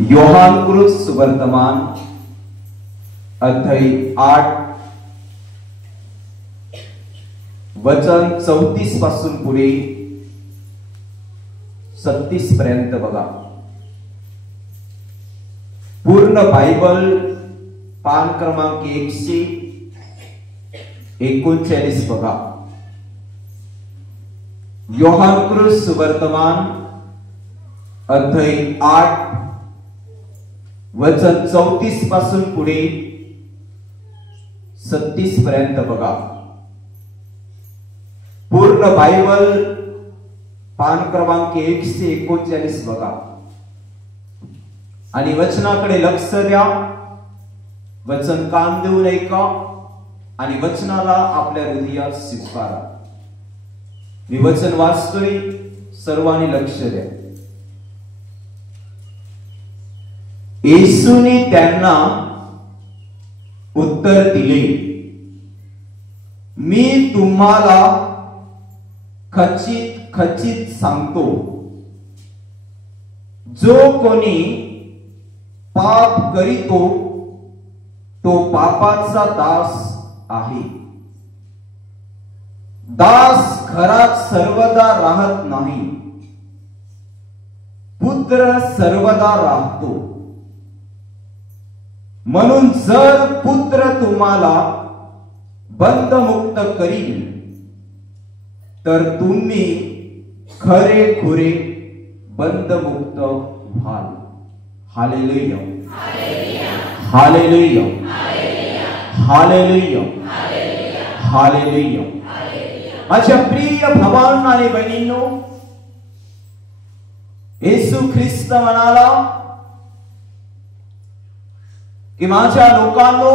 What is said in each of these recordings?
योहानकृत सुवर्तमान अध्याय 8 वचन 34 पासून पुढे 36 पर्यंत बघा. पूर्ण बायबल पान क्रमांक 139 बघा. योहानकृत सुवर्तमान अध्याय 8 वचन 34 पासून पुढे 36 पर्यंत बघा. पूर्ण बायबल पान क्रमांक 139 बघा आणि वचनाकडे लक्ष द्या. वचन कान देऊन ऐका आणि वचनाला आपल्या हृदयात स्वीकारा. मी वचन वाचतोय, सर्वांनी लक्ष द्या. येशूने त्यांना उत्तर दिले, मी तुम्हाला खचित खचित सांगतो, जो कोणी पाप करीतो तो पापाचा दास आहे. दास घरात सर्वदा राहत नाही, पुत्र सर्वदा राहतो. म्हणून जर पुत्र तुम्हाला बंधमुक्त करील तर तुम्ही खरे खुरे बंधमुक्त व्हाल. Hallelujah, hallelujah, hallelujah, hallelujah. माझ्या प्रिय भावांनो आणि बहिणींनो, येशू ख्रिस्त म्हणाला की माझ्या लोकांनो,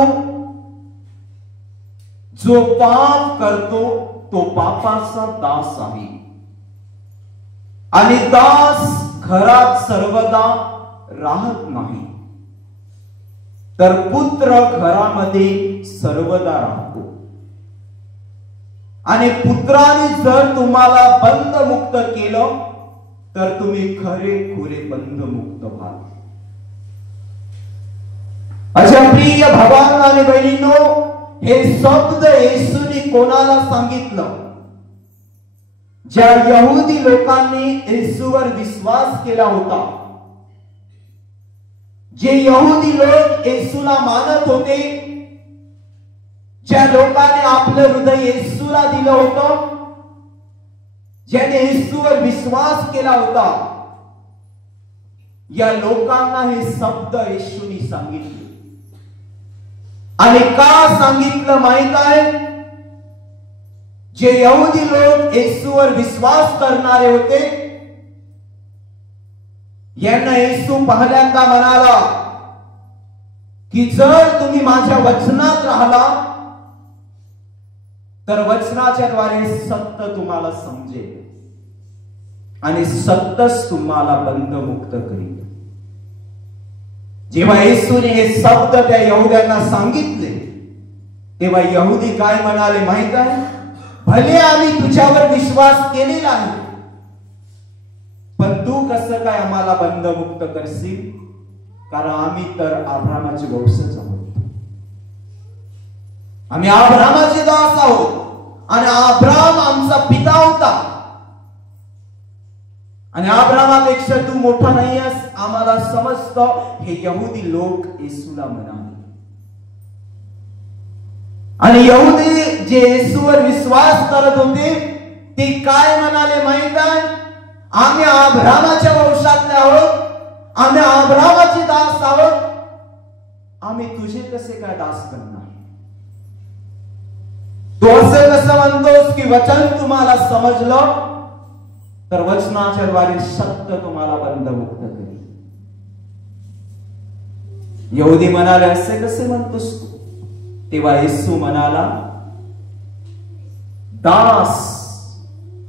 जो पाप करतो तो पापाचा दास आहे आणि दास घरात सर्वदा राहत नाही, तर पुत्र घरामध्ये सर्वदा राहतो. आणि पुत्राने जर तुम्हाला बंधमुक्त केलं तर तुम्ही खरे खुरे बंधमुक्त व्हाल. अशा प्रिय भावांनो आणि बहिणींनो, हे शब्द येशूने कोणाला सांगितलं? ज्या यहुदी लोकांनी येशूवर विश्वास केला होता, जे यहुदी लोक येशूला मानत होते, ज्या लोकांनी आपलं हृदय येशूला दिलं होतं, ज्याने येशूवर विश्वास केला होता, या लोकांना हे शब्द येशूने सांगितले. आणि का सांगितलं माहित आहे? जे यहुदी लोक येशूवर विश्वास करणारे होते, यांना येशू पहिल्यांदा म्हणाला की जर तुम्ही माझ्या वचनात राहिला तर वचनाच्या द्वारे सत्य तुम्हाला समजेल आणि सत्यच तुम्हाला बंधमुक्त करेल. जेव्हा येशूने हे शब्द त्या यहुद्यांना सांगितले, तेव्हा यहुदी काय म्हणाले माहित आहे? भले आम्ही तुझ्यावर विश्वास केलेला आहे, पण तू कसं काय आम्हाला बंधमुक्त करशील? कारण आम्ही तर अब्राहामाचे वंशज आहोत, आम्ही अब्राहामाचे दास आहोत आणि अब्राहाम आमचा पिता होता आणि अब्राहामापेक्षा तू मोठा नाही आहेस, आम्हाला समजतं. हे यहुदी लोक येशूला म्हणाले. आणि यहुदी जे येशूवर विश्वास करत होते ते काय म्हणाले माहित आहे? आम्ही अब्राहामाच्या वंशातले आहोत, आम्ही अब्राहामाचे दास आहोत, आम्ही तुझे कसे काय दास करणार? तू असं कसं म्हणतोस की वचन तुम्हाला समजलं तर वचनाच्या द्वारे सत्य तुम्हाला बंधमुक्त करेल? यहुदी म्हणाले, असे कसे म्हणतोस तू? तेव्हा येशू म्हणाला, दास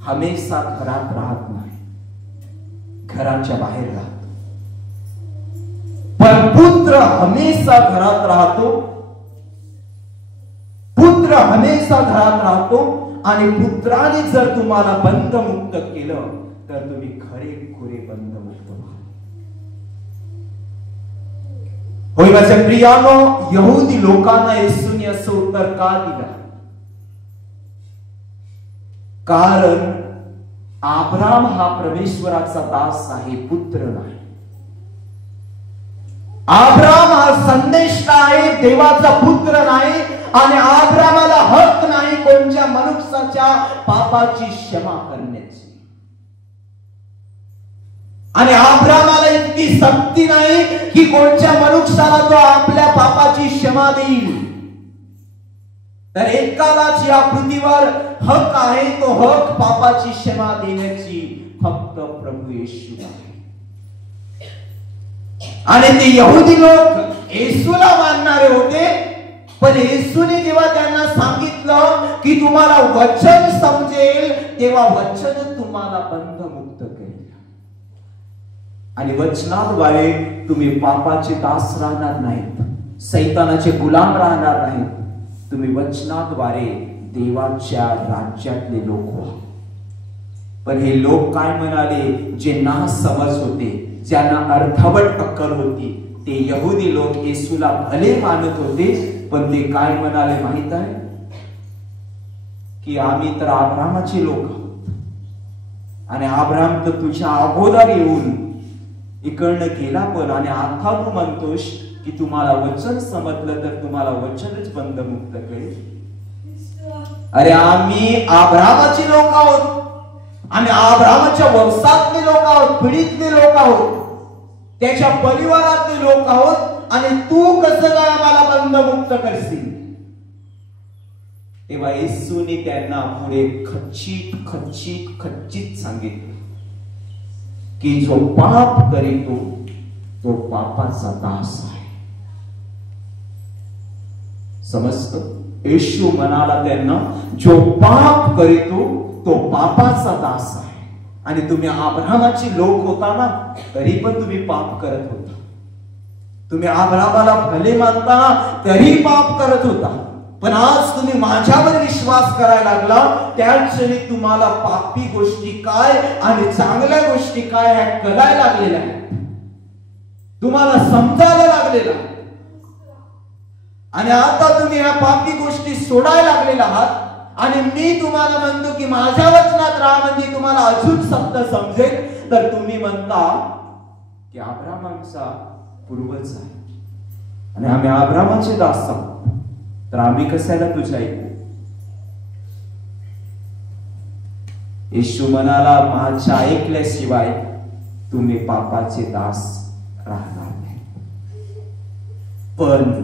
हमेशा घरात राहत नाही, घराच्या बाहेर राहतो, पण पुत्र हमेशा घरात राहतो. पुत्र हमेशा घरात राहतो आणि पुत्राने जर तुम्हाला बंधमुक्त केलं तर तुम्ही खरे खुरे बंधमुक्त व्हाल. होय माझ्या प्रियानो, यहुदी लोकांना येशूने असं उत्तर का दिलं? कारण अब्राम हा परमेश्वराचा दास आहे, पुत्र नाही. अब्राम हा संदेष्टा आहे, देवाचा पुत्र नाही. आणि अब्रामाला हक्क नाही कोणत्या मनुष्याच्या पापाची क्षमा करण्याची. आणि अब्रामाला इतकी शक्ती नाही की कोणत्या मनुष्याला तो आपल्या पापाची क्षमा देईल. तर एकालाच या पृथ्वीवर हक्क आहे, तो हक्क पापाची क्षमा देण्याची फक्त प्रभू येशू आहे. आणि ते यहुदी लोक येशूला मानणारे होते, पण येशूने जेव्हा त्यांना सांगितलं की तुम्हाला वचन समजेल, तेव्हा वचन तुम्हाला बंधमुक्त करेल. आणि वचनाद्वारे तुम्ही पापाचे दास राहणार नाहीत, सैतानाचे गुलाम राहणार नाहीत. तुम्ही वचनाद्वारे देवाच्या राज्यातले लोक व्हा. पण हे लोक काय म्हणाले? जे ना समज होते, ज्यांना अर्धवट अक्कल होती, ते यहुदी लोक येशूला भले मानत होते, पण ते काय म्हणाले माहित आहे? की आम्ही तर अब्रामाचे लोक आहोत, आणि अब्राम तर तुझ्या अगोदर येऊन इकडनं गेला, पण आणि आता तू म्हणतोस की तुम्हाला वचन समजलं तर तुम्हाला वचनच बंधमुक्त करेल. अरे आम्ही अब्रामाचे लोक आहोत, आम्ही अब्रामाच्या वंशातले लोक आहोत, पिढीतले लोक आहोत, त्याच्या परिवारातले लोक आहोत, आणि तू कसं काय आम्हाला बंधमुक्त करशील? तेव्हा येशूने त्यांना पुढे खच्चित सांगितलं की जो पाप करीतो तो पापाचा दास आहे. समजतं? येशू म्हणाला त्यांना, जो पाप करीतो तो पापाचा दास आहे. आणि तुम्ही अब्रामाचे लोक होता ना, तरी पण तुम्ही पाप करत होता. तुम्ही अब्रामाला भले मानता तरी पाप करत होता. पण आज तुम्ही माझ्यावर विश्वास करायला लागला, त्याच क्षणी तुम्हाला पापी गोष्टी काय आणि चांगल्या गोष्टी काय ह्या कळायला लागलेल्या आहेत, तुम्हाला समजायला लागलेला. आणि आता तुम्ही ह्या पापी गोष्टी सोडायला लागलेला आहात. आणि मी तुम्हाला म्हणतो की माझ्या वचनात राहा, म्हणजे तुम्हाला अजून सत्य समजेल. तर तुम्ही म्हणता की अब्राम आमचा पूर्वज आहे आणि आम्ही अब्रामाचे दास आहोत, तर आम्ही कशाला तुझ्या ऐकू? येशू म्हणाला, माझ्या ऐकल्याशिवाय तुम्ही पापाचे दास राहणार नाही. पण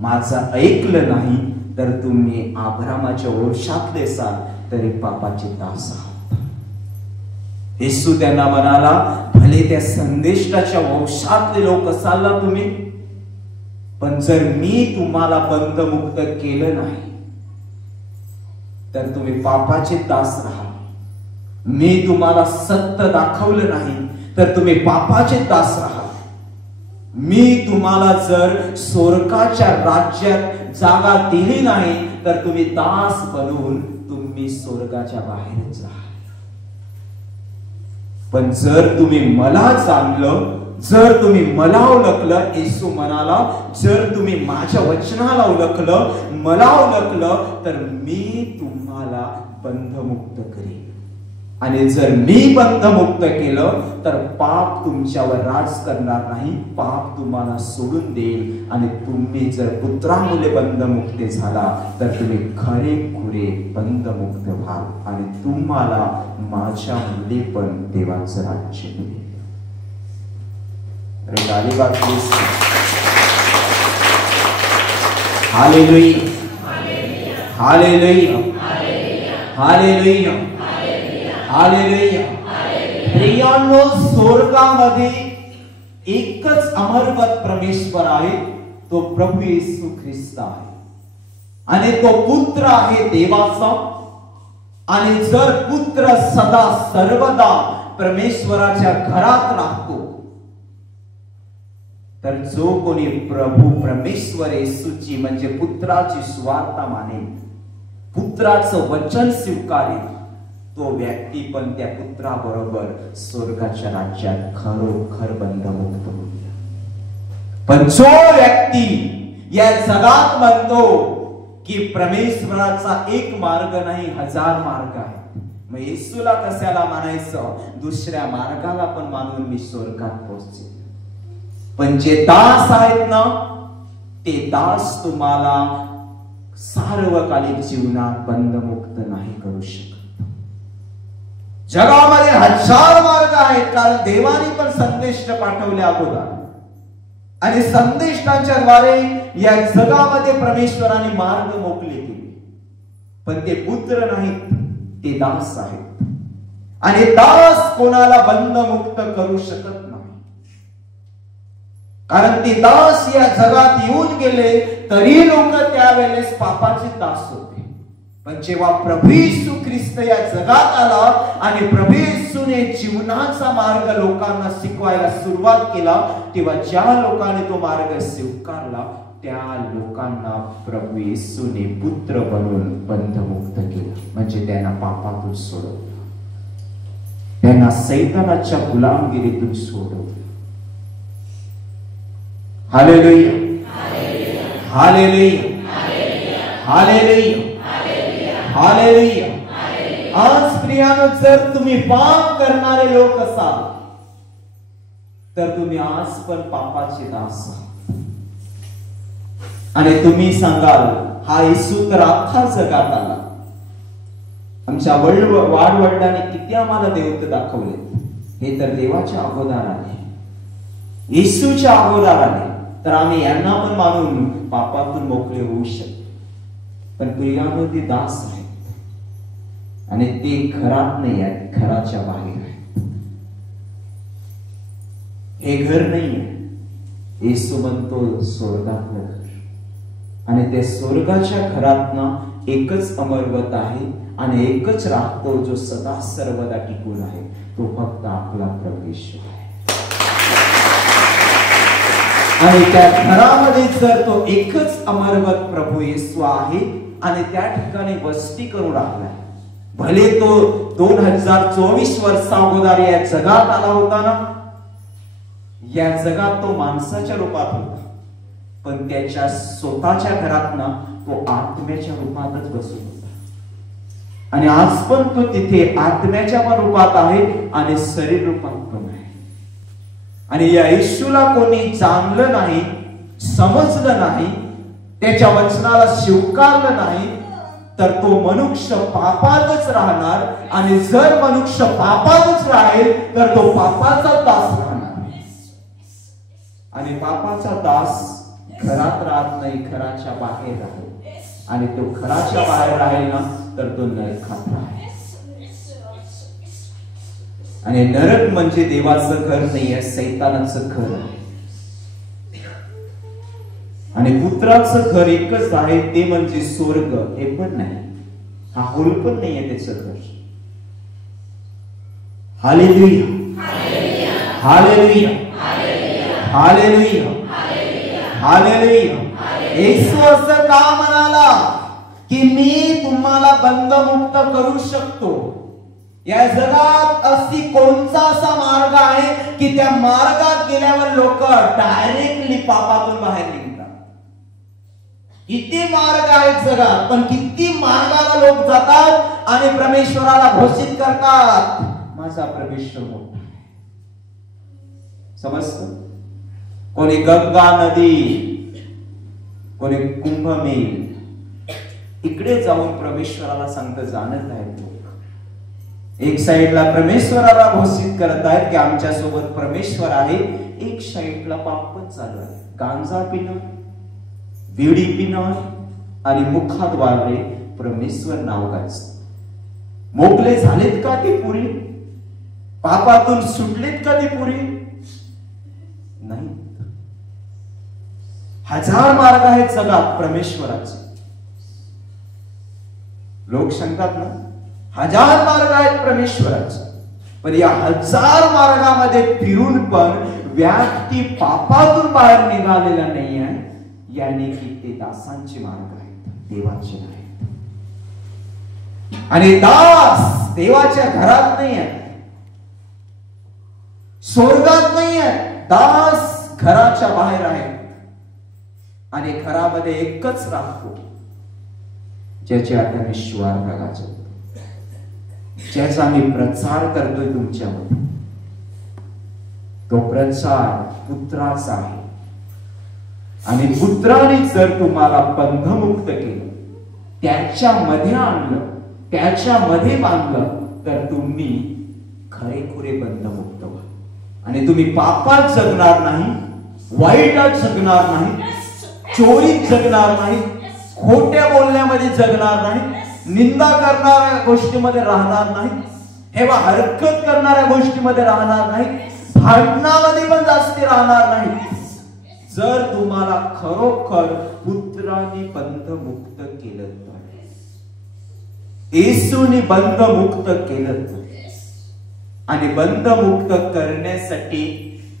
माझं ऐकलं नाही तर तुम्ही अब्रामाच्या वंशातले असाल तरी पापाचे दास आहात. येशू त्यांना म्हणाला, भले त्या संदेष्टाच्या वंशातले लोक असाल ना तुम्ही, पण जर मी तुम्हाला बंधमुक्त केलं नाही तर तुम्ही पापाचे दास राहाल. मी तुम्हाला सत्य दाखवलं नाही तर तुम्ही पापाचे दास राहाल. मी तुम्हाला जर स्वर्गाच्या राज्यात जागा दिली नाही तर तुम्ही दास बनून तुम्ही स्वर्गाच्या बाहेर जा. पण जर तुम्ही मला जाणलं, जर तुम्ही मला ओळखलं, येशू म्हणाला, जर तुम्ही माझ्या वचनाला ओळखलं, मला ओळखलं, तर मी तुम्हाला बंधमुक्त करेन. आणि जर मी बंधमुक्त केलं तर पाप तुमच्यावर राज करणार नाही, पाप तुम्हाला सोडून देईल. आणि तुम्ही जर पुत्रामुळे बंधमुक्त झाला तर तुम्ही खरेखुरे बंधमुक्त व्हाल आणि तुम्हाला माझ्या मुले पण देवाचं राज्य मिळेल. Hallelujah, hallelujah, hallelujah, hallelujah. प्रियांनो, स्वर्गामध्ये एकच अमरवत परमेश्वर आहे, तो प्रभू येशू ख्रिस्त आहे. आणि तो पुत्र आहे देवाचा. आणि जर पुत्र सदा सर्वदा परमेश्वराच्या घरात राहतो, तर जो कोणी प्रभू परमेश्वर येशूची म्हणजे पुत्राची सुवार्ता मानेल, पुत्राचं वचन स्वीकारेल, तो व्यक्ती पण त्या पुत्राबरोबर स्वर्गाच्या राज्यात खरोखर बंधमुक्त होईल. पण जो व्यक्ती या जगात म्हणतो की परमेश्वराचा एक मार्ग नाही 1000 मार्ग आहे, मग येशूला कशाला मानायचं? दुसऱ्या मार्गाला पण मानून मी स्वर्गात पोहोचेन. पण जे दास आहेत ना, ते दास तुम्हाला सार्वकालिक जीवनात बंधमुक्त नाही करू शकत. जगामध्ये 1000 मार्ग आहेत, कारण देवाने पण संदेश पाठवले अगोदर, आणि संदेशांच्या द्वारे या जगामध्ये परमेश्वराने मार्ग मोकळे केले. पण ते पुत्र नाहीत, ते दास आहेत, आणि दास कोणाला बंधमुक्त करू शकत नाही. कारण ते दास या जगात येऊन गेले तरी लोक त्यावेळेस पापाचे दास होते. पण जेव्हा प्रभू येशू ख्रिस्त या जगात आला आणि प्रभू येशूने जीवनाचा मार्ग लोकांना शिकवायला सुरुवात केला, तेव्हा ज्या लोकांनी तो मार्ग स्वीकारला त्या लोकांना प्रभू येशूने पुत्र बनवून बंधमुक्त केलं. म्हणजे त्यांना पापातून सोडवलं, त्यांना सैतानाच्या गुलामगिरीतून सोडवलं. Hallelujah, hallelujah, hallelujah, hallelujah. आज प्रियानो, जर तुम्ही पाप करणारे लोक असाल तर तुम्ही आज पण पापाचे दास आहात. आणि तुम्ही सांगाल, हा येशू तर अख्खा जगात आला, आमच्या वाडवडिलांनी किती आम्हाला देवत्व दाखवले, हे तर देवाच्या अगोदर आले, येशूच्या अगोदर आले, तर आम्ही यांना पण मानून पापातून मोकळे होऊ शकतो. पण प्रियानो, ते दास आहेत आणि ते घरात नाही आहेत, घराच्या बाहेर आहेत. हे घर नाही आहे, येशू म्हणतो स्वर्गातलं घर. आणि त्या स्वर्गाच्या घरातनं एकच अमरवत आहे आणि एकच राहतो जो सदा सर्वदा टिकून आहे, तो फक्त आपला प्रभू येशू आहे. आणि त्या घरामध्ये जर तो एकच अमरवत प्रभू येशू आहे आणि त्या ठिकाणी वस्ती करून राहिलाय, भले तो 2024 वर्षा अगोदर या जगात आला होता ना, या जगात तो माणसाच्या रूपात होता, पण त्याच्या स्वतःच्या घरात ना तो आत्म्याच्या रूपातच बसून होता. आणि आज पण तो तिथे आत्म्याच्या रूपात आहे आणि शरीर रूपात पण आहे. आणि या येशूला कोणी जाणलं नाही, समजलं नाही, त्याच्या वचनाला स्वीकारलं नाही, तर तो मनुष्य पापातच राहणार. आणि जर मनुष्य पापातच राहील तर तो पापाचा दास राहणार. आणि पापाचा दास घरात राहत नाही, घराच्या बाहेर राहील. आणि तो घराच्या बाहेर राहील ना, तर तो नरकात राहील. आणि नरक म्हणजे देवाचं घर नाही आहे, सैतानाचं घर आहे. आणि पुत्राचं घर एकच आहे, ते म्हणजे स्वर्ग. हे पण नाही, हा होल पण नाही आहे त्याचं घर. Hallelujah, hallelujah, hallelujah, hallelujah. येशू असं का म्हणाला की मी तुम्हाला बंधमुक्त करू शकतो? या जगात अशी कोणता असा मार्ग आहे की त्या मार्गात गेल्यावर लोक डायरेक्टली पापातून बाहेर निघतात? किती मार्ग आहेत जगात, पण किती मार्गाला लोक जातात आणि परमेश्वराला घोषित करतात, माझा परमेश्वर मोठा आहे. समजतं? कोणी गंगा नदी, कोणी कुंभमेल, इकडे जाऊन परमेश्वराला सांगतं जाणत आहेत लोक. एक साइडला परमेश्वराला घोषित करत आहेत की आमच्या सोबत परमेश्वर आहे, एक साइडला पापच चालू आहे. गांजा पिणं, बिडी पिणं आणि मुखाद्वारे परमेश्वर नाव गायचं. मोकळे झालेत का ते पुरी? पापातून सुटलेत का ते पुरी? नाही. 1000 मार्ग आहेत जगात परमेश्वराचे. लोक सांगतात ना, 1000 मार्ग आहेत परमेश्वराचे, पण या 1000 मार्गामध्ये फिरून पण व्यक्ती पापातून बाहेर निघालेला नाही आहे. यानी की ते दासांचे मार्ग आहेत, देवाचे नाहीत. आणि दास देवाच्या घरात नाही आहे, स्वर्गात नाही आहे. दास घराच्या बाहेर आहे आणि घरामध्ये एकच राहतो, ज्याचे आता मी स्वार्थ गाजवतो, ज्याचा मी प्रचार करतोय तुमच्यामध्ये. तो प्रचार पुत्राचा आहे आणि पुत्राने जर तुम्हाला बंधमुक्त केलं, त्याच्यामध्ये आणलं, त्याच्यामध्ये बांधलं, तर तुम्ही खरेखुरे बंधमुक्त व्हा आणि तुम्ही पापात जगणार नाही, वाईटात जगणार नाही, चोरीत जगणार नाही, खोट्या बोलण्यामध्ये जगणार नाही, निंदा करणाऱ्या गोष्टीमध्ये राहणार नाही, हेवा हरकत करणाऱ्या गोष्टीमध्ये राहणार नाही, भांडणामध्ये पण जास्त राहणार नाही. जर तुम्हाला खरोखर पुत्राने बंधमुक्त केलं तर, येशूने बंधमुक्त केलं तर. आणि बंधमुक्त करण्यासाठी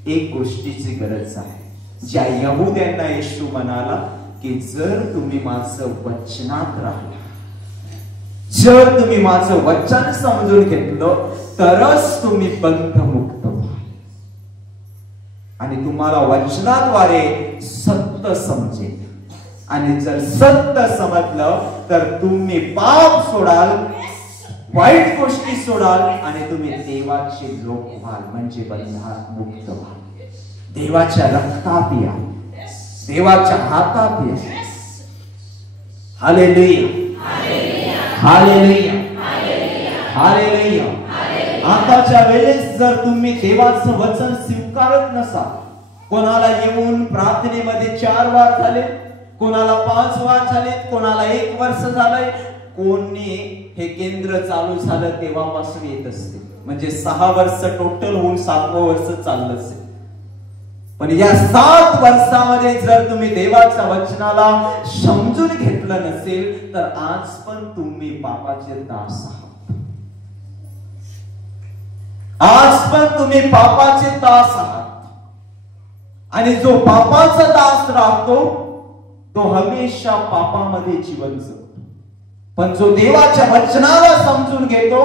एक गोष्टीची गरज आहे, ज्या यहुद्यांना येशू म्हणाला की जर तुम्ही माझं वचनात राहिला, जर तुम्ही माझं वचन समजून घेतलं, तरच तुम्ही बंधमुक्त व्हाल. आणि तुम्हाला वचनाद्वारे सत्य समजेल आणि जर सत्य समजलं तर तुम्ही पाप सोडाल, वाईट गोष्टी सोडाल आणि तुम्ही देवाचे लोक व्हाल, म्हणजे बंधनात मुक्त व्हाल. देवाच्या रक्तात या, देवाच्या हातात या. Hallelujah, hallelujah, hallelujah. आताच्या वेळेस जर तुम्ही देवाचं वचन स्वीकारत नसाल, कोणाला येऊन प्रार्थनेमध्ये 4 वार झाले, कोणाला 5 वार झाले, कोणाला 1 वर्ष झालंय, कोणी हे केंद्र चालू झालं तेव्हापासून येत असते, म्हणजे 6 वर्ष टोटल होऊन 7वं वर्ष चाललं असेल. पण या 7 वर्षामध्ये जर तुम्ही देवाच्या वचनाला समजून घेतलं नसेल तर आज पण तुम्ही पापाचे दास आहात. आज पण तुम्ही पापाचे दास आहात. आणि जो पापाचा दास राहतो तो हमेशा पापामध्ये जीवन जगतो. पण जो देवाच्या वचनाला समजून घेतो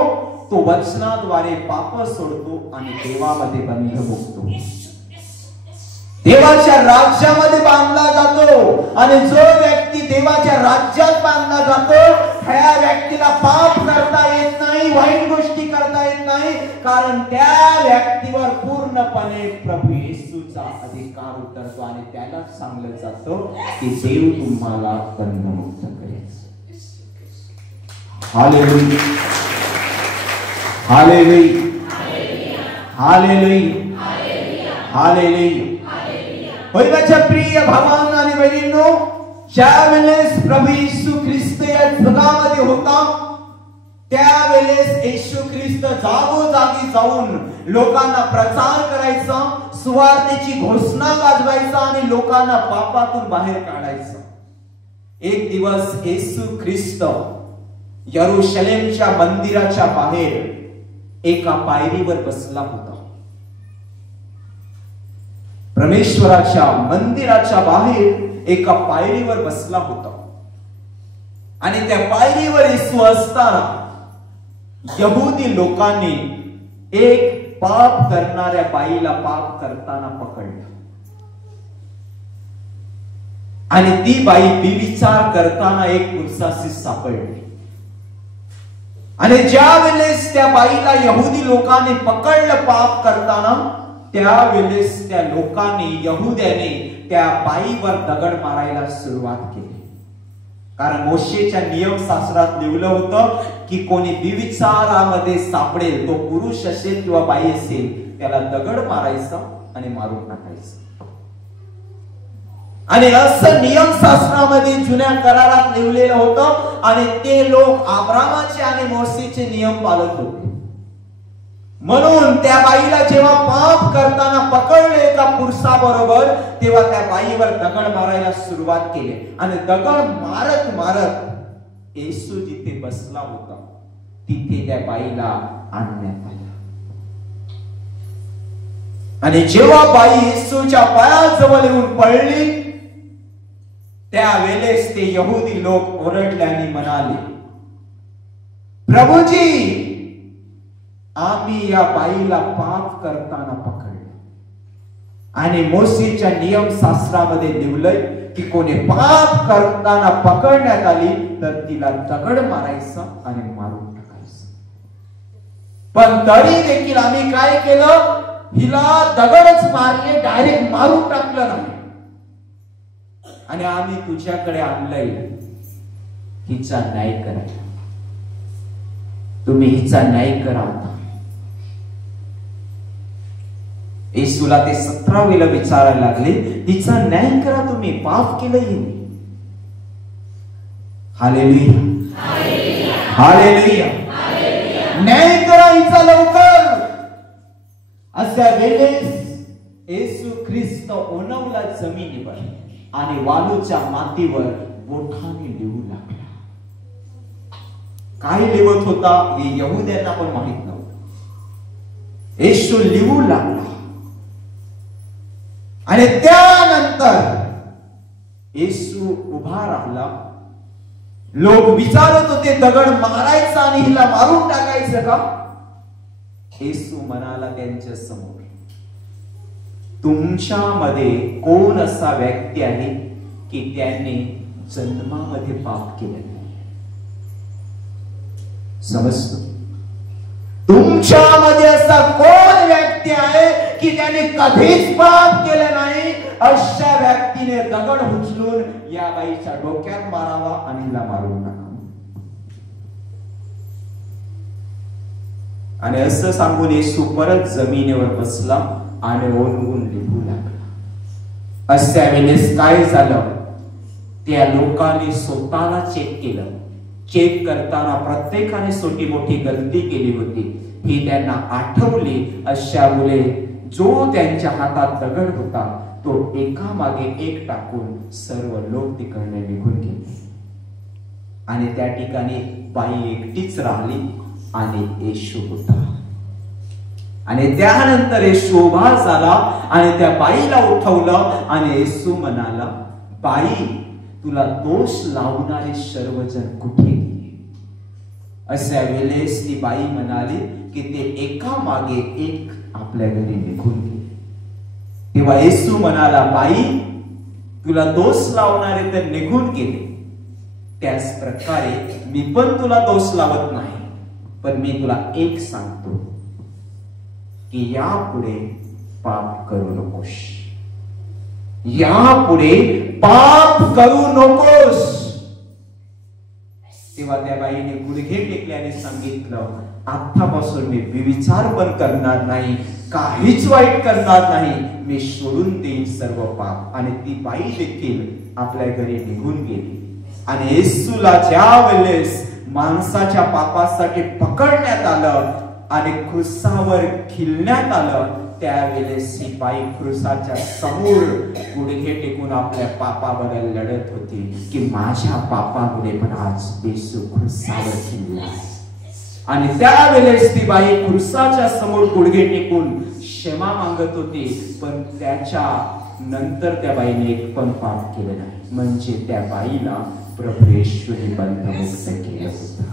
तो वचनाद्वारे पाप सोडतो आणि देवामध्ये बंधमुक्त, देवाच्या राज्यामध्ये बांधला जातो. आणि जो व्यक्ती देवाच्या राज्यात बांधला जातो त्या व्यक्तीला पाप करता येत नाही, वाईट गोष्टी करता येत नाही, कारण त्या व्यक्तीवर पूर्णपणे प्रभू येशूचा अधिकार उतरतो आणि त्याला सांगलं जातं की देव तुम्हाला बंधमुक्त करेल. Hallelujah, hallelujah, hallelujah, hallelujah. होय माझ्या प्रिय भावांनो आणि बहिणींनो, ज्या वेळेस प्रभू येशू ख्रिस्त या जगामध्ये होता त्यावेळेस येशू ख्रिस्त जागोजागी जाऊन लोकांना प्रचार करायचा, सुवार्तेची घोषणा गाजवायचा आणि लोकांना पापातून बाहेर काढायचा. एक दिवस येशू ख्रिस्त यरुशलेमच्या मंदिराच्या बाहेर एका पायरीवर बसला होता. परमेश्वराच्या मंदिराच्या बाहेर एका पायरीवर बसला होता आणि त्या पायरीवर येशू असताना यहुदी लोकांनी एक पाप करणाऱ्या बाईला पाप करताना पकडलं आणि ती बाई विचार करताना एक पुरुषाशी सापडली. आणि ज्या वेळेस त्या बाईला यहुदी लोकांनी पकडलं पाप करताना, त्यावेळेस त्या लोकांनी, यहुद्याने त्या बाईवर दगड मारायला सुरुवात केली. कारण मोशेच्या नियमशास्त्रात लिहिलं होतं की कोणी विविचारामध्ये सापडेल, तो पुरुष असेल किंवा बाई असेल, त्याला दगड मारायचा आणि मारून टाकायचं. आणि असं नियमशास्त्रामध्ये जुन्या करारात लिहिलेलं होतं आणि ते लोक अब्रामाचे आणि मोशेचे नियम पाळत होते. म्हणून त्या बाईला जेव्हा पाप करताना पकडले एका पुरुषाबरोबर, तेव्हा त्या बाईवर दगड मारायला सुरुवात केली आणि दगड मारत मारत येशू जिथे बसला होता तिथे त्या बाईला आणण्यात आलं. आणि जेव्हा बाई येशूच्या पायाजवळ येऊन पडली त्यावेळेस ते यहुदी लोक ओरडले आणि म्हणाले, प्रभूजी, आम्ही या बाईला पाप करताना पकडले आणि मोसेच्या नियमशास्त्रामध्ये लिहिलंय की कोणी पाप करताना पकडण्यात आली तर तिला दगड मारायचा आणि मारून टाकायचं. पण तरी देखील आम्ही काय केलं, हिला दगडच मारले, डायरेक्ट मारून टाकलं नाही. आणि आम्ही तुझ्याकडे आणलंय हिचा न्याय करायला. तुम्ही हिचा न्याय करा. येशूला ते 17 वेळा विचारायला लागले, हिचा न्याय करा तुम्ही, पाप केलं हिने. हालेलुया, हालेलुया, न्याय करा हिचा लवकर. अशा वेळेस येशू ख्रिस्त ओनवला जमिनीवर आणि वालूच्या मातीवर बोटाने लिहू लागला. काय लिहत होता हे यहुद्यांना पण माहित नव्हतं. येशू लिहू लागला आणि त्यानंतर येशू उभा राहिला. लोक विचारत होते दगड मारायचा आणि हिला मारून टाकायचं का. येशू म्हणाला त्यांच्या समोर, तुमच्यामध्ये कोण असा व्यक्ती आहे की त्याने जन्मामध्ये पाप केले नाही. समजतो, तुमच्यामध्ये असा कोण व्यक्ती आहे की त्याने कधीच पाप केले नाही. अशा व्यक्तीने दगड उचलून या बाईच्या डोक्यात मारावा आणि हिला मारून टाकावा. आणि असं सांगून येशू परत जमिनीवर बसला आणि ओरडून लिहू लागला. अशा वेळेस काय झालं, त्या लोकांनी स्वतःला चेक केलं. चेक करताना प्रत्येकाने छोटी मोठी गलती केली होती ही त्यांना आठवली. अशा मुले जो त्यांच्या हातात दगड होता तो एका मागे एक टाकून सर्व लोक तिकडे निघून गेले. आणि त्या ठिकाणी बाई एकटीच राहिली आणि येशू होता. आणि त्यानंतर येशू उभा झाला आणि त्या बाईला उठवलं आणि येशू म्हणाला, बाई, तुला दोष लावणारे सर्वजण कुठे गेले. अशा वेळेस ती बाई म्हणाली की ते एका मागे एक आपल्या घरी निघून गेले. तेव्हा येशू म्हणाला, बाई, तुला दोष लावणारे तर निघून गेले, त्याच प्रकारे मी पण तुला दोष लावत नाही. पण मी तुला एक सांगतो की यापुढे पाप करू नकोस. यापुढे पाप करू नकोस. तेव्हा त्या बाईने गुडघे टेकल्याने सांगितलं, आतापासून मी विचार पण करणार नाही, काहीच वाईट करणार नाही, मी सोडून देईन सर्व पाप. आणि ती बाई देखील आपल्या घरी निघून गेली. आणि येशूला ज्या वेळेस माणसाच्या पापासाठी पकडण्यात आलं आणि क्रूसावर खिलण्यात आलं, त्यावेळेस ही बाई क्रूसाच्या समोर गुडघे टेकून आपल्या पापाबद्दल लढत होती की माझ्या पापामुळे पण आज येशू क्रूसावर खिलला. आणि त्यावेळेस ती बाई क्रूसाच्या समोर गुडघे टेकून क्षमा मागत होती. पण त्याच्या नंतर त्या बाईने एक पण पाप केलं नाही. म्हणजे त्या बाईला प्रभू येशूने बंधमुक्त केलं होतं.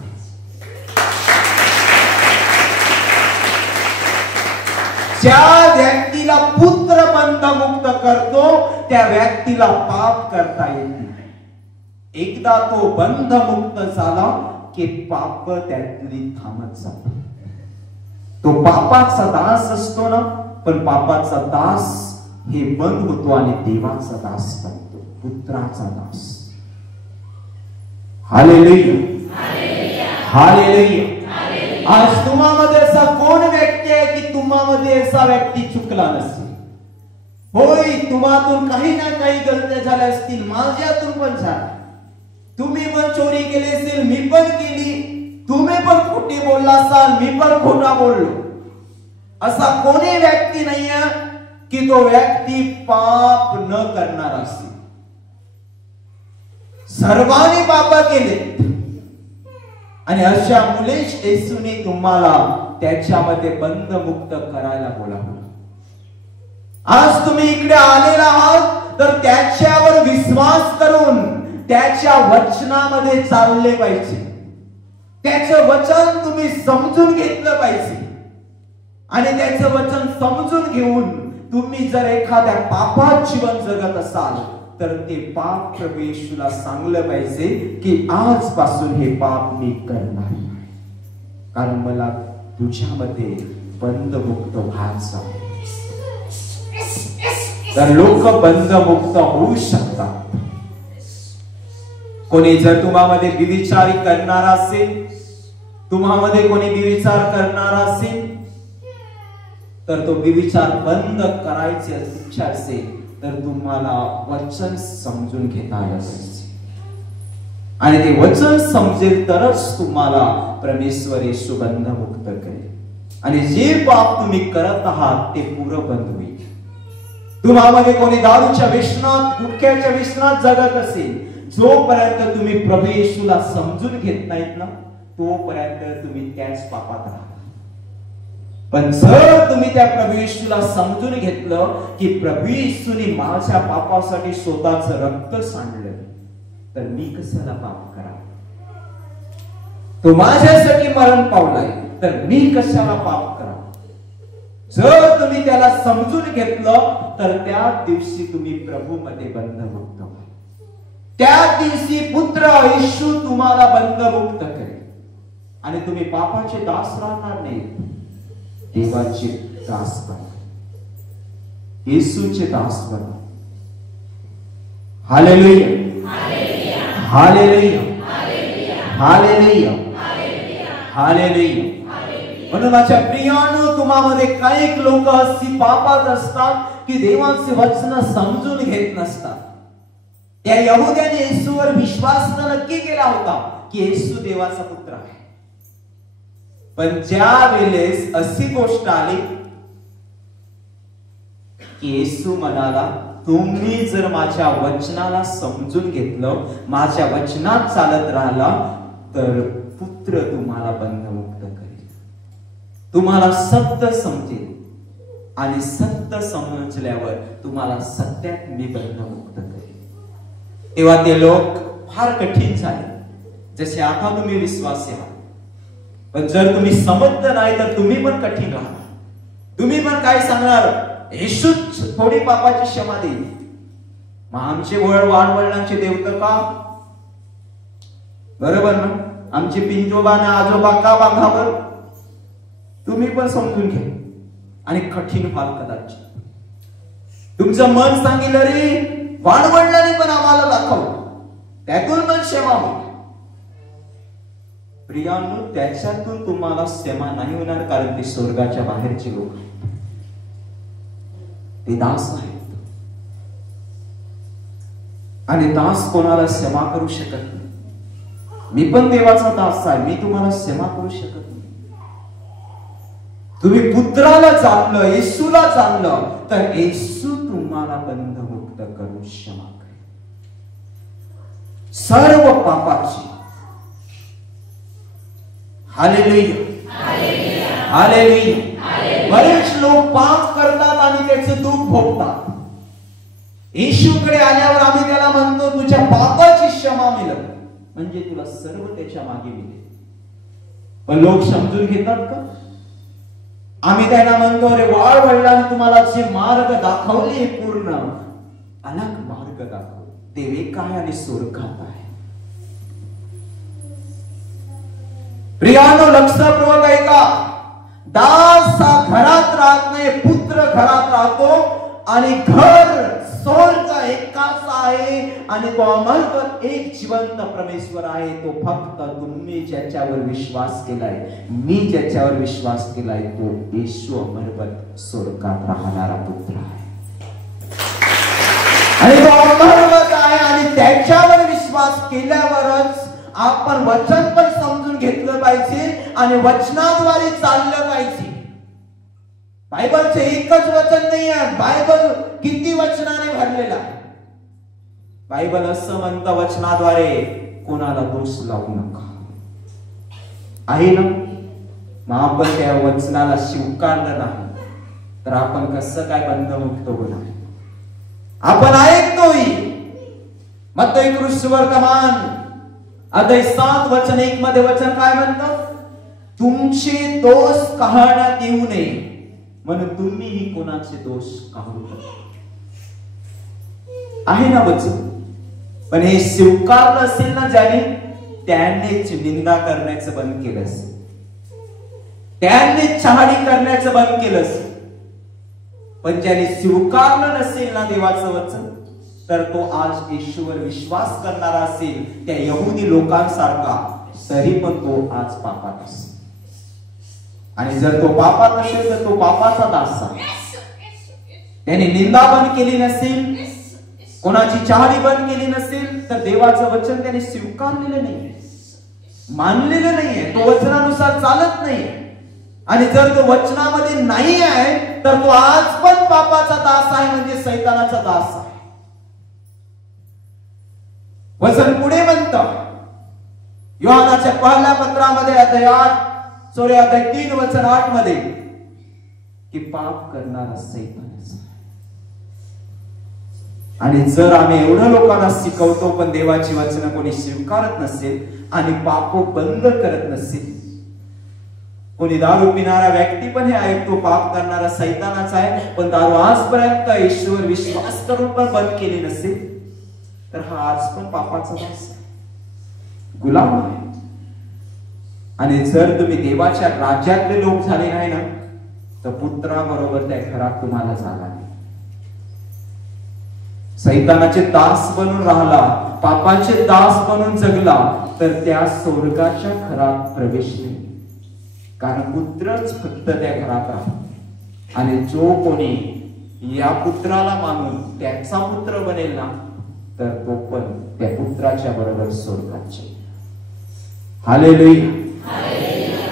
ज्या व्यक्तीला पुत्र बंधमुक्त करतो त्या व्यक्तीला पाप करता येत नाही. एकदा तो बंधमुक्त झाला की पाप त्यातली थांबत जातो. तो पापाचा दास असतो ना, पण पापाचा दास हे बंद होतो आणि देवाचा दास बनतो, पुत्राचा दास. Hallelujah, hallelujah. आज तुम्हामध्ये असा कोण व्यक्ती आहे की तुम्हामध्ये असा व्यक्ती चुकला नसेल. होय, तुम्हातून काही ना काही गलत्या झाल्या असतील, माझ्यातून पण झाल्या. तुम्ही पण चोरी केली असेल, मी पण केली. तुम्ही पण खोटी बोलला असाल, मी पण खोटा बोललो. असा कोणी व्यक्ती नाहीये की तो व्यक्ती पाप न करणार असेल. सर्वांनी पाप केले आणि अशा मुलेच येशूने तुम्हाला त्याच्यामध्ये बंधमुक्त करायला बोलावलं. आज तुम्ही इकडे आलेला आहात तर त्याच्यावर विश्वास करून त्याच्या वचनामध्ये चालले पाहिजे. त्याचं वचन तुम्ही समजून घेतलं पाहिजे आणि त्याचं वचन समजून घेऊन तुम्ही जर एखाद्या पापात जीवन जगत असाल तर ते पाप प्रभू येशूला सांगलं पाहिजे की आजपासून हे पाप मी करणार नाही, कारण मला तुझ्यामध्ये बंधमुक्त व्हायचं आहे. तर लोक बंधमुक्त होऊ शकतात. कोणी जर तुम्हामध्ये विविचारी करणारा असेल, तुम्हामध्ये कोणी विविचार करणारा असेल, तर तो विविचार बंद करायची इच्छा असेल तर तुम्हाला वचन समजून घेता आलं पाहिजे. आणि ते वचन समजेल तरच तुम्हाला परमेश्वर येशू बंधमुक्त करेल. आणि जे पाप तुम्ही करत आहात ते पुरं बंद होईल. तुम्हामध्ये कोणी दारूच्या व्यसनात, गुटख्याच्या व्यसनात जगत असेल, जोपर्यंत तुम्ही प्रभू येशूला समजून घेत नाहीत ना, तोपर्यंत तुम्ही त्याच पापात राहा. पण जर तुम्ही त्या प्रभू येशूला समजून घेतलं की प्रभू येशूने माझ्या पापासाठी स्वतःचं रक्त सांडलं, तर मी कशाला पाप करा, तो माझ्यासाठी मरण पावलाय, तर मी कशाला पाप करा. जर तुम्ही त्याला समजून घेतलं तर त्या दिवशी तुम्ही प्रभू मध्ये बंधमुक्त व्हाल. त्या दिवशी पुत्र येशू तुम्हाला बंधमुक्त करेल आणि तुम्ही पापाचे दास राहणार नाही, देवाचे दास बना, येशूचे दास बना. Hallelujah, hallelujah, hallelujah, hallelujah. म्हणून माझ्या प्रियानो, तुम्हामध्ये काही लोक अशी पापात असतात की देवाचे वचन समजून घेत नसतात. त्या यहुद्याने येशूवर विश्वास नक्की केला होता की येशू देवाचा पुत्र आहे. पण ज्या वेळेस अशी गोष्ट आली की येशू म्हणाला, तुम्ही जर माझ्या वचनाला समजून घेतलं, माझ्या वचनात चालत राहिला, तर पुत्र तुम्हाला बंधमुक्त करेल, तुम्हाला सत्य समजेल आणि सत्य समजल्यावर तुम्हाला सत्यात मी बंधमुक्त करेल. तेव्हा ते लोक फार कठीण झाले, जसे आता तुम्ही विश्वासी आहात. पण जर तुम्ही समजलं नाही तर तुम्ही पण कठीण राहणार. तुम्ही पण काय सांगणार, येशूच थोडी पापाची क्षमा देईल, मग आमचे वाडवडिलांचे देवत का, बरोबर ना, आमचे पिंजोबा ना आजोबा का बांधावर. तुम्ही पण समजून घ्या आणि कठीण व्हाल. कदाचित तुमचं मन सांगितलं, रे वाडवडिलांनी पण आम्हाला दाखव, त्यातून पण क्षमा होईल. प्रियांनो, त्याच्यातून तुम्हाला क्षमा नाही होणार, कारण ते स्वर्गाच्या बाहेरचे लोक आहेत, ते दास आहेत. आणि दास कोणाला क्षमा करू शकत नाही. मी पण देवाचा दास आहे, मी तुम्हाला क्षमा करू शकत नाही. तुम्ही पुत्राला जाणलं, येशूला जाणलं, तर येशू तुम्हाला बंधमुक्त करून क्षमा करेल सर्व पापाची. Hallelujah, hallelujah. बरेच लोक पाप करतात आणि त्याचे दुःख भोगतात. येशूकडे आल्यावर आम्ही त्याला म्हणतो, तुझ्या पापाची क्षमा मिळेल, म्हणजे तुला सर्व त्याच्या मागे मिळेल. पण लोक समजून घेतात का? आम्ही त्यांना म्हणतो, रे वाडवडिलांनी तुम्हाला जे मार्ग दाखवले, पूर्ण अलग मार्ग दाखव, देव एक आहे आणि स्वर्गात आहे. प्रियानो, लक्षपूर्वक ऐका, दास हा घरात राहत नाही, पुत्र घरात राहतो. आणि घर स्वर्ग एकाच आहे आणि तो अमरपद एक जिवंत परमेश्वर आहे. तो फक्त तुम्ही ज्याच्यावर विश्वास केलाय, मी ज्याच्यावर विश्वास केलाय, तो येशू अमरपद स्वर्गात राहणारा पुत्र आहे. आणि तो अमरपद आहे आणि त्याच्यावर विश्वास केल्यावरच आपण वचन पण समजून घेतलं पाहिजे आणि वचनाद्वारे चाललं पाहिजे. बायबलचे एकच वचन नाही आहे, बायबल किती वचनाने भरलेला आहे. बायबल असं म्हणतं, वचनाद्वारे कोणाला दोष लावू नका, आहे ना. मग आपण त्या वचनाला स्वीकारलं नाही तर आपण कसं काय बंधमुक्त होणार. आपण ऐकतोय मत्ती सुवर्तमान अध्याय 7 वचन 1 मध्ये वचन काय म्हणतं, तुमचे दोष कहण्यात येऊ नये म्हणून तुम्हीही कोणाचे दोष काढू नका. आहे ना वचन, पण हे स्वीकारलं असेल ना ज्याने, त्यानेच निंदा करण्याचं बंद केलं असेल, त्याने चहाडी करण्याचं बंद केलं असेल. पण ज्याने स्वीकारलं नसेल ना देवाचं वचन, तर तो आज येशूवर विश्वास करणारा असेल त्या यहुदी लोकांसारखा, तरी पण तो आज पापात असेल. आणि जर तो पापात असेल तर तो पापाचा दास आहे. त्याने निंदा बंद केली नसेल, कोणाची चहाडी बंद केली नसेल, तर देवाचं वचन त्याने स्वीकारलेलं नाही, मानलेलं नाहीये, तो वचनानुसार चालत नाही. आणि जर तो वचनामध्ये नाही आहे तर तो आज पण पापाचा दास आहे, म्हणजे शैतानाचा दास आहे. वचन पुढे म्हणतं योहानाच्या पहिल्या पत्रामध्ये अध्याय 3 वचन 8 मध्ये की पाप करणारा शैतानच आहे. आणि जर आम्ही एवढं लोकांना शिकवतो पण देवाची वचनं कोणी स्वीकारत नसेल आणि पाप बंद करत नसेल, कोणी दारू पिणारा व्यक्ती पण हे ऐकतो पाप करणारा शैतानाचा आहे, पण दारू आजपर्यंत ईश्वर विश्वास करून पण बंद केली नसेल, तर हा आज पण पापाचा दास आहे, गुलाम आहे. आणि जर तुम्ही देवाच्या राज्यातले लोक झाले नाही ना, तर पुत्राबरोबर त्या घरात तुम्हाला जागा नाही. शैतानाचे दास बनून राहिला, पापाचे दास बनून जगला, तर त्या स्वर्गाच्या घरात प्रवेश नाही. कारण पुत्रच फक्त त्या घरात आहे. आणि जो कोणी या पुत्राला मानून त्याचा पुत्र बनेल ना, तर तो पण त्या पुत्राच्या बरोबर स्वर्गात जाईल. Hallelujah,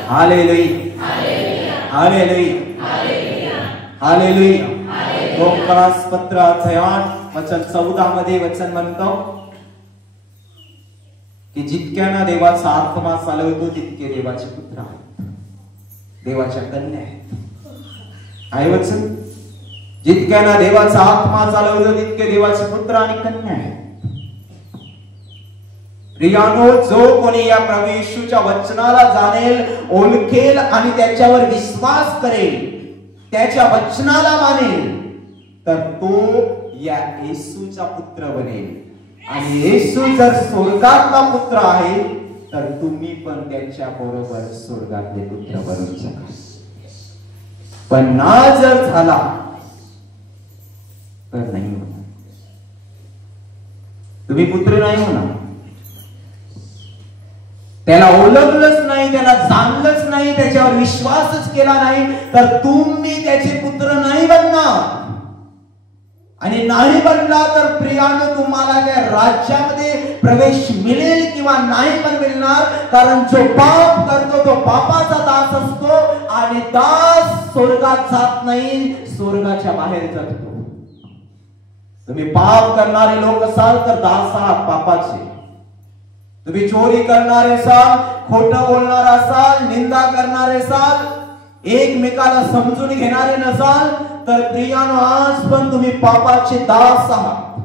hallelujah, hallelujah, hallelujah. रोमकरास पत्र अध्याय 8 वचन 14 मध्ये वचन म्हणतो की जितक्यांना देवाचा आत्मा चालवतो तितके देवाचे पुत्र आहेत, देवाच्या कन्या आहेत. आहे वचन, जितक्यांना देवाचा आत्मा चालवतो तितके देवाचे पुत्र आणि कन्या आहेत. प्रियानो, जो कोणी या प्रभू येशूच्या वचनाला जाणेल, ओळखेल आणि त्याच्यावर विश्वास करेल, त्याच्या वचनाला मानेल, तर तो या येशूचा पुत्र बनेल. आणि येशू जर स्वर्गातला पुत्र आहे, तर तुम्ही पण त्याच्या बरोबर स्वर्गातले पुत्र बनू शकाल. पण ना जर झाला तर नाही होणार, तुम्ही पुत्र नाही होणार. त्याला ओळखलंच नाही, त्याला जाणलंच नाही, त्याच्यावर विश्वासच केला नाही, तर तुम्ही त्याचे पुत्र नाही बनणार. आणि नाही बनला तर प्रियानो, तुम्हाला त्या राज्यामध्ये प्रवेश मिळेल किंवा नाही पण मिळणार. कारण जो पाप करतो तो पापाचा दास असतो, आणि दास स्वर्गात जात नाही, स्वर्गाच्या बाहेर जातो. तुम्ही पाप करणारे लोक असाल तर दास आहात पापाचे. तुम्ही चोरी करणारे असाल, खोटं बोलणार असाल, निंदा करणारे असाल, एकमेकाला समजून घेणारे नसाल, तर प्रियानो आज पण तुम्ही पापाचे दास आहात.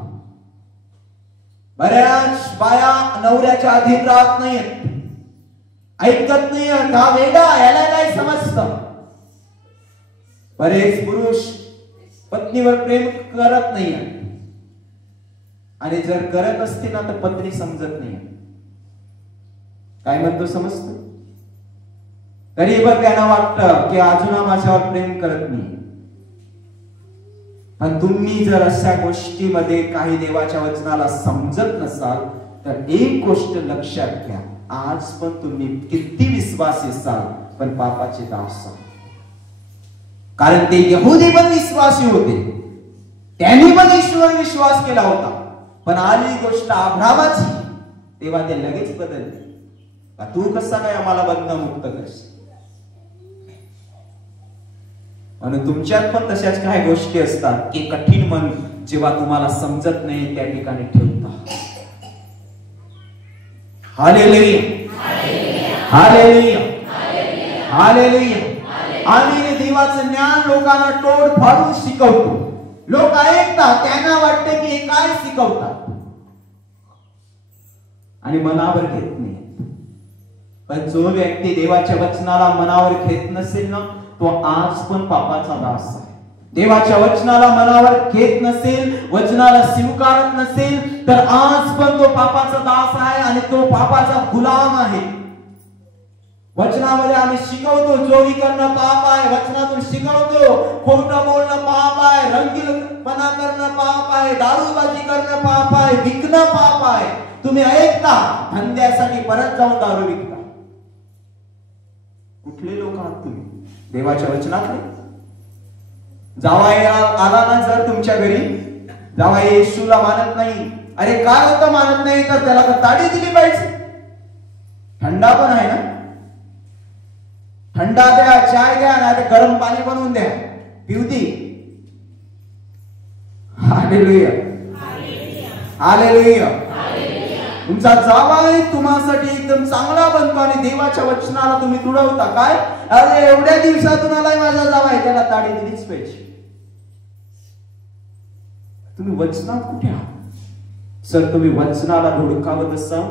बऱ्याच बाया नवऱ्याच्या अधीन राहत नाहीत, ऐकत नाही, का वेगळा, याला काय समजतं. बरेच पुरुष पत्नीवर प्रेम करत नाही, आणि जर करत असते ना तर पत्नी समजत नाही. काय म्हणतो समजतं, तरी पण त्यांना वाटतं की अजून माझ्यावर प्रेम करत नाही. पण तुम्ही जर अशा गोष्टीमध्ये काही देवाच्या वचनाला समजत नसाल, तर एक गोष्ट लक्षात घ्या, आज पण तुम्ही किती विश्वासी असाल पण पापाचे दास आहात. कारण ते यहुदी पण विश्वासी होते, त्यांनी पण ईश्वर विश्वास केला होता. पण आली गोष्ट अब्राहामाची, तेव्हा ते लगेच बदलले. तू कसा काय आम्हाला बंधमुक्त करशील. म्हणून तुमच्यात पण तशाच काही गोष्टी असतात की कठीण मन जेव्हा तुम्हाला समजत नाही त्या ठिकाणी ठेवता. Hallelujah, hallelujah, hallelujah. आम्ही देवाचं ज्ञान लोकांना तोड फाडून शिकवतो. लोक ऐकतात, त्यांना वाटते की हे काय शिकवतात, आणि मनावर घेत नाही. पण जो व्यक्ती देवाच्या वचनाला मनावर घेत नसेल ना, तो आज पण पापाचा दास आहे. देवाच्या वचनाला मनावर घेत नसेल, वचनाला स्वीकारत नसेल, तर आज पण तो पापाचा दास आहे आणि तो पापाचा गुलाम आहे. वचनामध्ये आम्ही शिकवतो चोरी करणं पाप आहे, वचनातून शिकवतो खोटं बोलणं पाप आहे, रंगीलपणा करणं पाप आहे, दारूबाजी करणं पाप आहे, विकणं पाप आहे. तुम्ही ऐकता, धंद्यासाठी परत जाऊन दारू विकता. कुठले लोक आहात तुम्ही? देवाच्या वचनातले. जावाई आला ना जर तुमच्या घरी, जावाई येशूला मानत नाही, अरे काय होतं मानत नाही, तर त्याला ताडी दिली पाहिजे. थंडा पण आहे ना, थंडा द्या, चाय द्या, नाही गरम पाणी बनवून द्या, पिऊ दे. Hallelujah, hallelujah. तुमचा जावाई तुम्हासाठी एकदम चांगला बनतो आणि देवाच्या वचनाला तुम्ही तुडवता. काय, अरे एवढ्या दिवसातून आलाय माझा जावाई, त्याला ताडी दिलीच पाहिजे. तुम्ही वचनात कुठे आहात? सर तुम्ही वचनाला धुडकावत असाल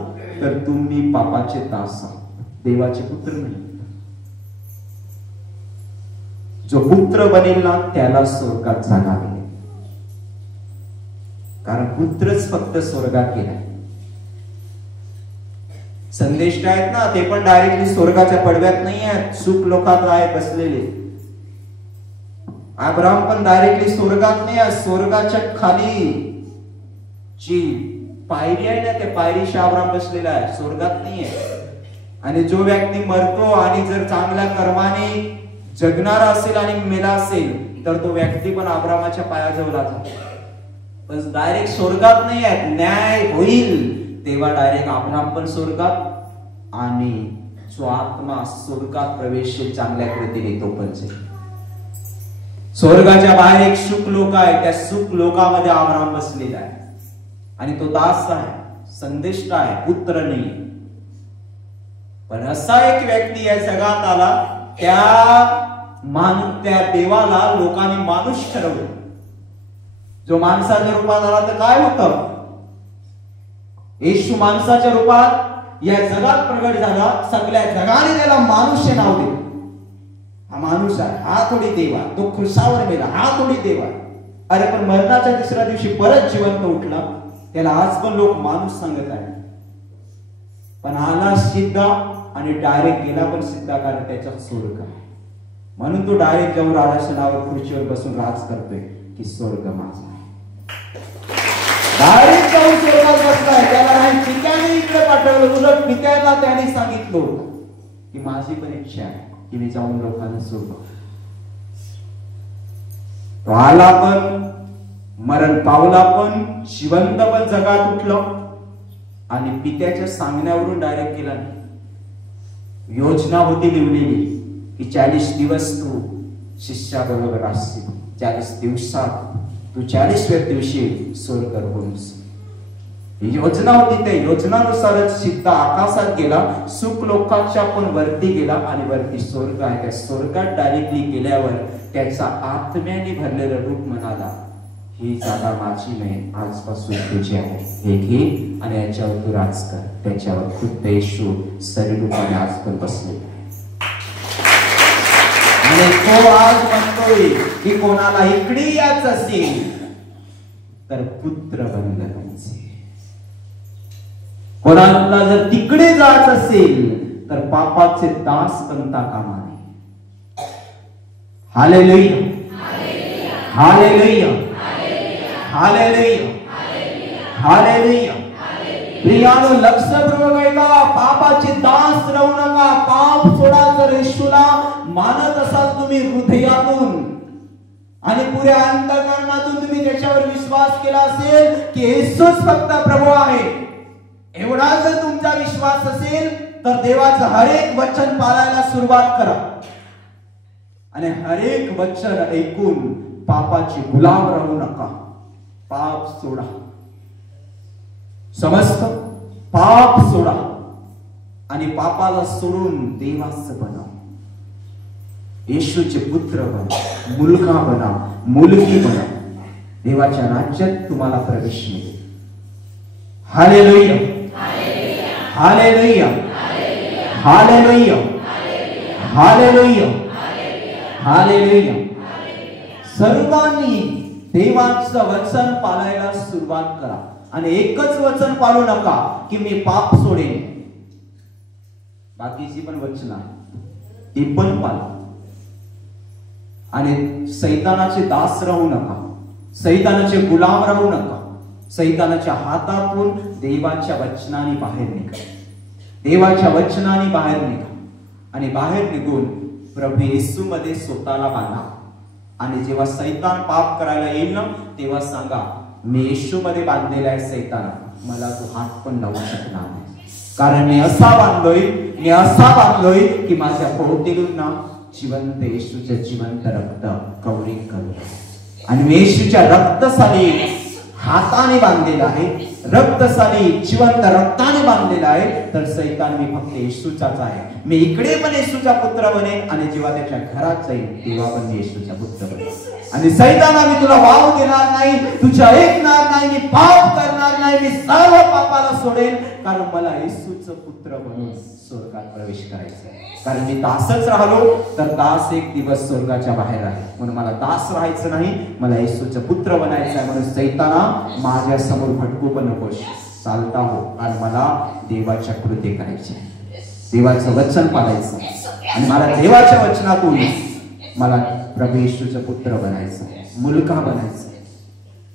तर तुम्ही पापाचे दास आहात, देवाचे पुत्र नाही. जो पुत्र बनेल ना त्याला स्वर्गात जागा मिळेल, कारण पुत्रच फक्त स्वर्गात गेलाय. संदेश आहेत ना ते पण डायरेक्टली स्वर्गाच्या पडव्यात नाही आहेत, सुख लोकात आहे बसलेले. अब्राहम पण डायरेक्टली स्वर्गात नाही आहे, स्वर्गाच्या खाली जी पायरी आहे ना त्या पायरीशी अब्राहम बसलेला आहे, स्वर्गात नाही आहे. आणि जो व्यक्ती मरतो आणि जर चांगल्या कर्माने जगणारा असेल आणि मेला असेल तर तो व्यक्ती पण अब्रामाच्या पायाजवळ जातो, पण डायरेक्ट स्वर्गात नाही आहे. न्याय होईल तेव्हा डायरेक्ट अब्राम पण स्वर्गात आणि जो आत्मा स्वर्गात प्रवेश चांगल्या कृतीने तो पण जाईल. स्वर्गाच्या बाहेर एक सुख लोक आहे, त्या सुख लोकामध्ये अब्राम बसलेला आहे आणि तो दास आहे, संदेष्ट आहे, पुत्र नाही. पण असा एक व्यक्ती या जगात आला, त्या देवाला लोकांनी माणूस ठरवलं. जो माणसाच्या रूपात आला तर काय होतं, येशू माणसाच्या रूपात या जगात प्रगट झाला, सगळ्या जगाने त्याला माणूस हे नाव दिलं. हा माणूस आहे, हा थोडी देवा, तो क्रुसावर मेला, हा थोडी देवा. अरे पण मरणाच्या तिसऱ्या दिवशी परत जिवंत उठला, त्याला आज पण लोक माणूस सांगत आहे. पण आला सिद्ध आणि डायरेक्ट गेला पण सिद्ध, कारण त्याचा स्वर्ग आहे. म्हणून तो डायरेक्ट जाऊन राजासनावर खुर्चीवर बसून राज करतोय की स्वर्ग माझा आहे. डायरेक्ट जाऊन स्वर्गात बसलाय, त्याला नाही पित्याने इकडे पाठवलं, उलट पित्याला त्याने सांगितलं की माझी पण इच्छा आहे की मी जाऊन लोकांना सोडतो. तो आला पण, मरण पावला पण, जिवंत पण जगात उठलं आणि पित्याच्या सांगण्यावरून डायरेक्ट गेला नाही. योजना होती लिवलेली की 40 दिवस तू शिष्याबरोबर असशील, 40 दिवसात तू 40व्या दिवशी स्वर्गावर. योजना होती, त्या योजनानुसारच सिद्ध आकाशात गेला, सुख लोकांच्या पण वरती गेला आणि वरती स्वर्ग आहे. त्या स्वर्गात डायरेक्टली गेल्यावर त्याचा आत्म्याने भरलेलं रूप म्हणाला, ही जागा माझी नाही, आजपासून तुझी आहे, हे घे आणि याच्यावर तू राज कर. त्याच्यावर खुद्द येशू सरीरूपाने आज पण बसलेला आहे. आणि तो आज म्हणतोय की कोणाला इकडे यायचं असेल तर पुत्र बनलं पाहिजे, कोणाला जर तिकडे जायचं असेल तर पापाचे दास बनता कामा नये. Hallelujah, hallelujah, hallelujah, hallelujah. प्रियानो लक्षपूर्वक ऐका, पापाचे दास राहू नका. पाप सोडा. जर येशूला मानत असाल तुम्ही हृदयातून आणि पुऱ्या अंतःकरणातून तुम्ही त्याच्यावर विश्वास केला असेल की येशूच फक्त प्रभू आहे, एवढा जर तुमचा विश्वास असेल तर देवाचं हर एक वचन पाळायला सुरुवात करा आणि हर एक वचन ऐकून पापाची गुलाम राहू नका. पाप सोडा, समस्त पाप सोडा आणि पापाला सोडून देवाचं बना. येशूचे पुत्र बना, मुलगा बना, मुलगी बना. देवाच्या राज्यात तुम्हाला प्रवेश मिळेल. Hallelujah, hallelujah, hallelujah, hallelujah, hallelujah. सर्वांनी देवाचं वचन पाळायला सुरुवात करा आणि एकच वचन पाळू नका की मी पाप सोडेन. बाकीची पण वचन आहे ती पण पाळा. आणि सैतानाचे दास राहू नका, सैतानाचे गुलाम राहू नका. सैतानाच्या हातातून देवाच्या वचनाने बाहेर निघा, देवाच्या वचनाने बाहेर निघा आणि बाहेर निघून प्रभू येशू मध्ये स्वतःला बांधा. आणि जेव्हा सैतान पाप करायला येईल ना तेव्हा सांगा मी येशू मध्ये बांधलेला आहे, सैताना मला तू हात पण लावू शकणार नाही, कारण मी असा बांधलोय की माझ्या भोवतीतून ना जिवंत येशूचे जिवंत रक्त कवरिंग करू. आणि मी येशूच्या रक्तसाली हाताने बांधलेला आहे, रक्तसाली जिवंत रक्ताने बांधलेला आहे. तर सैतान मी फक्त येशूचाच आहे. मी इकडे पण येशूचा पुत्र बनेन आणि जेव्हा त्याच्या घरात जाईल तेव्हा पण येशूचा पुत्र बनेन. आणि सैताना मी तुला वाव देणार नाही, तुझ्या ऐकणार नाही, मी पाप करणार नाही, मी सर्व पापाला सोडेन, कारण मला येशूचं पुत्र बनून स्वर्गात प्रवेश करायचा आहे. कारण मी दासच राहिलो तर दास एक दिवस स्वर्गाच्या बाहेर आहे, म्हणून मला दास राहायचं नाही, मला येशूचं पुत्र बनायचं आहे. म्हणून सैताना माझ्या समोर भटकू पण नकोस, चालता हो, आणि मला देवाच्या कृत्य करायचे, देवाचं वचन पाळायचं आणि मला देवाच्या वचनातून मला प्रभू येशूचं पुत्र बनायचं, मुलगा बनायचं.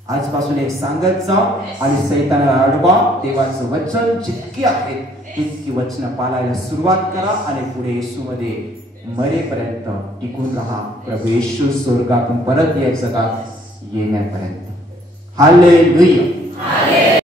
आजपासून एक सांगत जा आणि सैतानाला अडवा. देवाचं वचन जितकी आहेत तितकी वचन पाळायला सुरुवात करा आणि पुढे येशू मध्ये मरेपर्यंत टिकून राहा. प्रभू येशू स्वर्गातून परत यायचं का येण्यापर्यंत. हालेलुया.